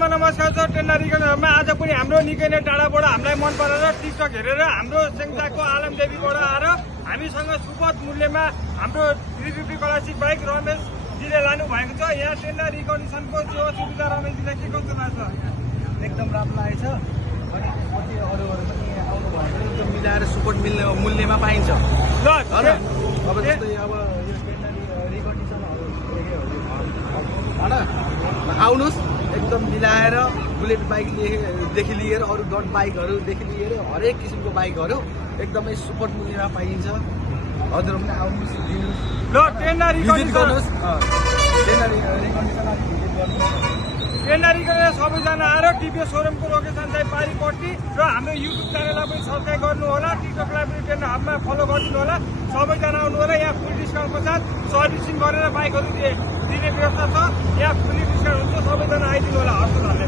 सबैजनामा नमस्कार छ। टेन्डा रिकनमा आज पनि हाम्रो निकै नै टाढाबाट हामीलाई मन परेर टिकटक हेरेर हाम्रो सेङ्जाको आलम देवीबाट आएर हामीसँग सुपथ मूल्यमा हाम्रो 350 क्लासिक बाइक रमेशजीले लानु भएको छ। यहाँ टेन्डा रिकन्डिसनको सेवा सुविधा रमेशजीलाई के कस्तो लाग्छ? एकदम राम्रो लागेछ अनि कति अरूहरू पनि आउनु भयो भने एकदम मिलाएर सुपथ मूल्यमा पाइन्छ ल होइन। अब जस्तै अब यो टेन्डर रिकन्डिसनहरू होइन आउनुहोस् एकदम मिलाएर बुलेट बाइकदेखि लिएर अरू डट बाइकहरूदेखि लिएर हरेक किसिमको बाइकहरू एकदमै सुपथ मूल्यमा पाइन्छ। हजुर पनि आउनुहोस् लिनुहोस् ल टेन्डा भिजिट गर्नुहोस् टेन्डा रिकनमा सबैजना आएर टिभीएस सोरुमको लोकेसन चाहिँ पारिपट्टि र हाम्रो युट्युब च्यानललाई पनि सब्सक्राइब गर्नु होला, टिकटकलाई पनि टेन्डा हबमा फलो गरिदिनु होला। सबैजना आउनु होला। यहाँ फुल डिस्काउन्टको साथ सर्भिसिङ गरेर बाइकहरू दिने व्यवस्था छ। यहाँ फुल डिस्काउन्ट हुन्छ। सबैजना आइदिनु होला। हस् त।